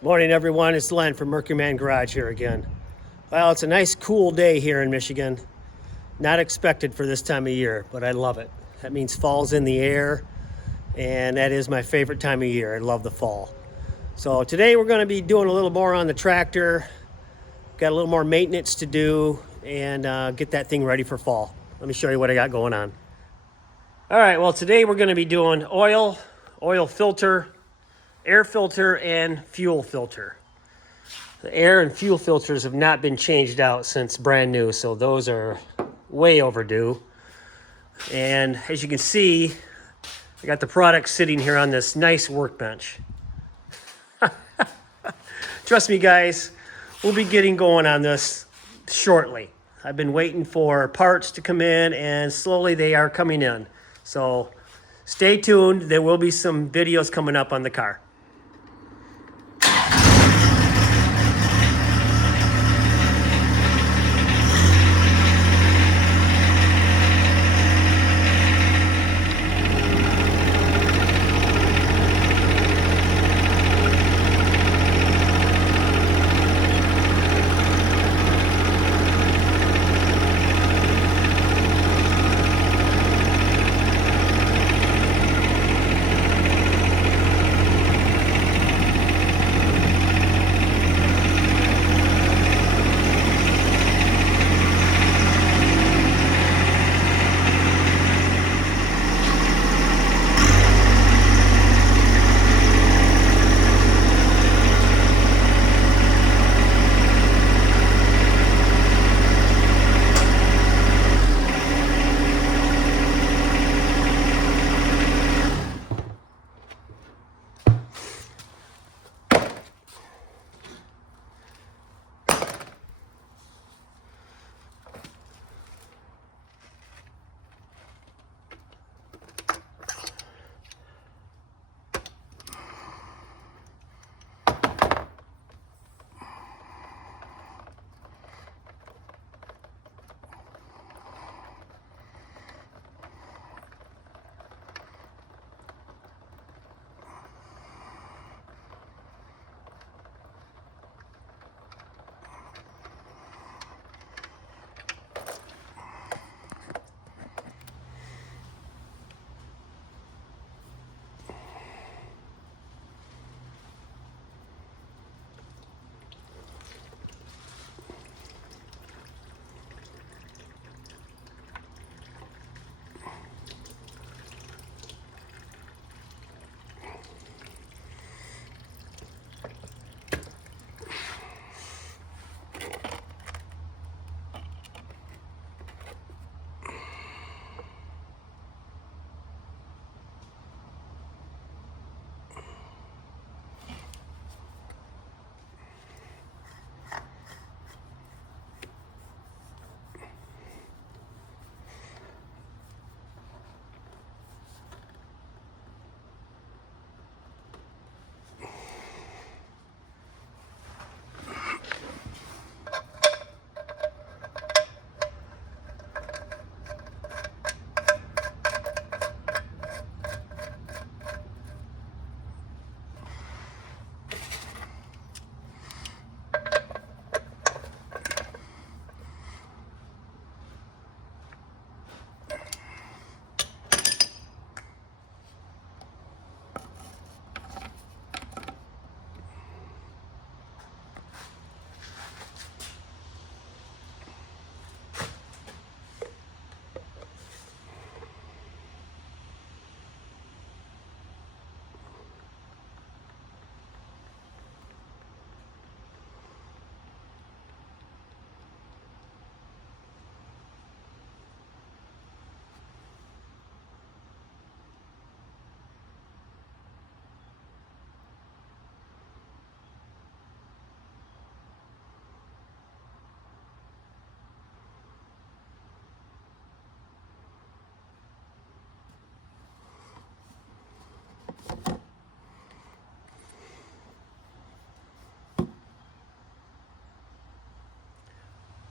Morning, everyone. It's Len from Mercury Man Garage here again. Well, it's a nice, cool day here in Michigan. Not expected for this time of year, but I love it. That means fall's in the air, and that is my favorite time of year. I love the fall. So today we're going to be doing a little more on the tractor. Got a little more maintenance to do and get that thing ready for fall. Let me show you what I got going on. All right, well, today we're going to be doing oil filter, air filter, and fuel filter. The air and fuel filters have not been changed out since brand new, so those are way overdue. And as you can see, I got the product sitting here on this nice workbench. Trust me, guys, we'll be getting going on this shortly. I've been waiting for parts to come in, and slowly they are coming in. So stay tuned. There will be some videos coming up on the car.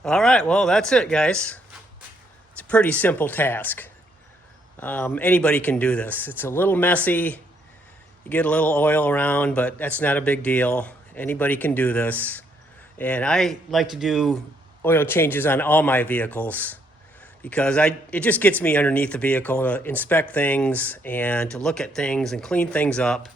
All right, well, that's it, guys. It's a pretty simple task. Anybody can do this. It's a little messy. You get a little oil around, but that's not a big deal. Anybody can do this. And I like to do oil changes on all my vehicles because it just gets me underneath the vehicle to inspect things and to look at things and clean things up.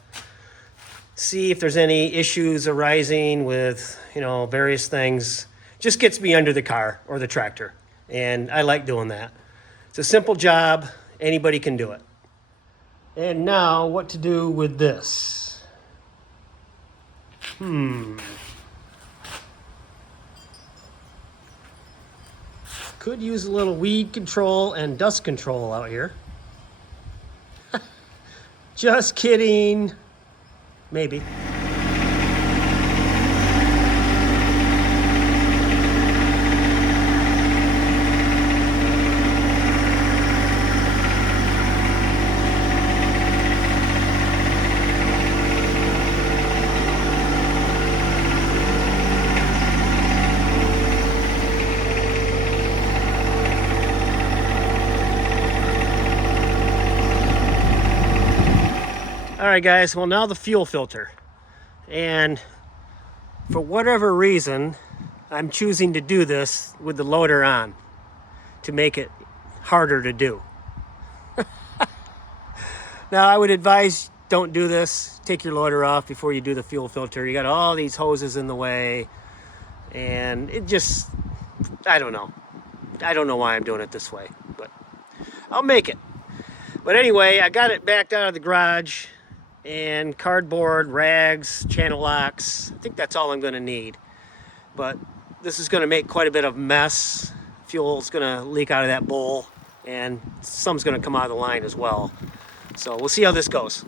See if there's any issues arising with, various things. Just gets me under the car or the tractor. And I like doing that. It's a simple job. Anybody can do it. And now what to do with this? Could use a little weed control and dust control out here. Just kidding. Maybe. All right, guys, well, now the fuel filter. And for whatever reason, I'm choosing to do this with the loader on to make it harder to do. Now, I would advise don't do this. Take your loader off before you do the fuel filter. You got all these hoses in the way, and it just, I don't know. I don't know why I'm doing it this way, but I'll make it. But anyway, I got it backed out of the garage, and cardboard, rags, channel locks. I think that's all I'm going to need. But this is going to make quite a bit of mess. Fuel's going to leak out of that bowl, and some's going to come out of the line as well. So we'll see how this goes.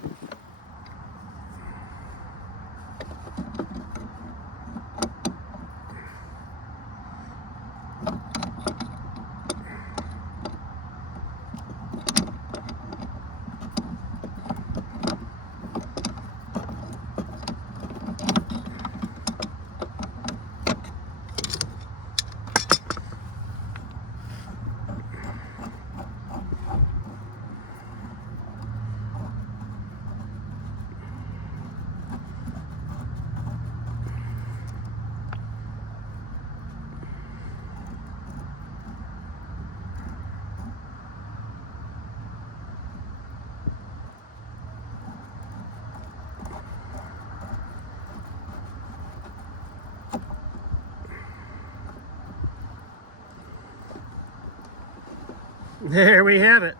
There we have it.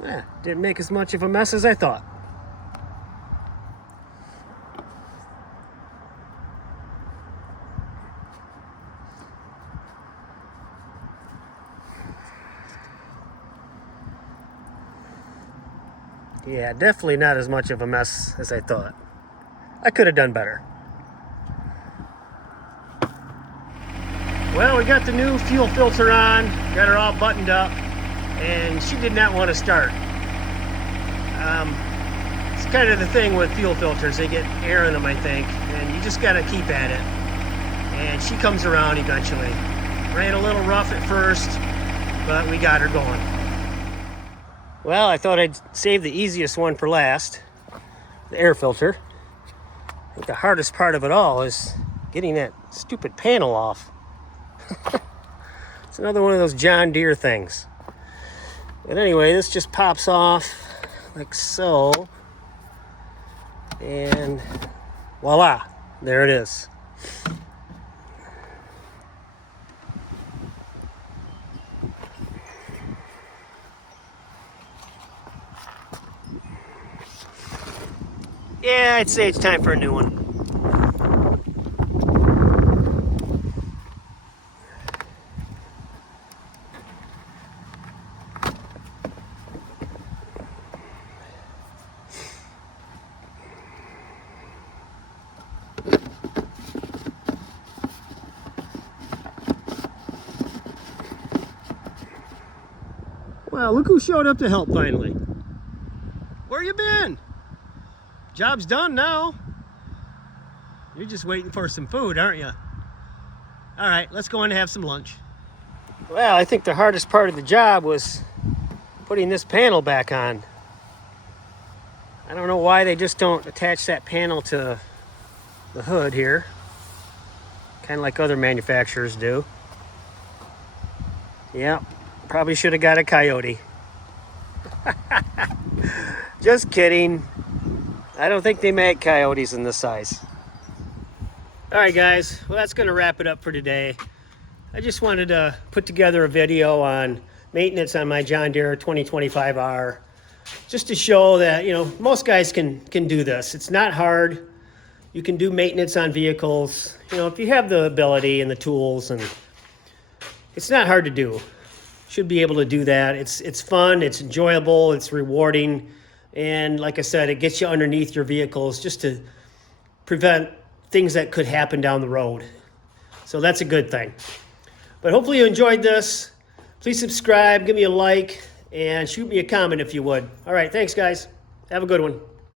Yeah, didn't make as much of a mess as I thought. Yeah, definitely not as much of a mess as I thought. I could have done better. Well, we got the new fuel filter on, got her all buttoned up, and she did not want to start. It's kind of the thing with fuel filters, they get air in them, I think, and you just got to keep at it. And she comes around eventually. Ran a little rough at first, but we got her going. Well, I thought I'd save the easiest one for last, the air filter. I think the hardest part of it all is getting that stupid panel off. It's another one of those John Deere things. But anyway, this just pops off like so. And voila, there it is. Yeah, I'd say it's time for a new one. Well, look who showed up to help finally. Where you been? Job's done now. You're just waiting for some food, aren't you? All right, let's go in and have some lunch. Well, I think the hardest part of the job was putting this panel back on. I don't know why they just don't attach that panel to the hood here, kind of like other manufacturers do. Yeah, probably should have got a coyote. Just kidding. I don't think they make coyotes in this size. All right, guys. Well, that's going to wrap it up for today. I just wanted to put together a video on maintenance on my John Deere 2025R, just to show that, you know, most guys can do this. It's not hard. You can do maintenance on vehicles, you know, if you have the ability and the tools, and it's not hard to do. Should be able to do that. It's fun, it's enjoyable, it's rewarding, and like I said, it gets you underneath your vehicles just to prevent things that could happen down the road. So that's a good thing. But hopefully you enjoyed this. Please subscribe, give me a like, and shoot me a comment if you would. All right, thanks guys. Have a good one.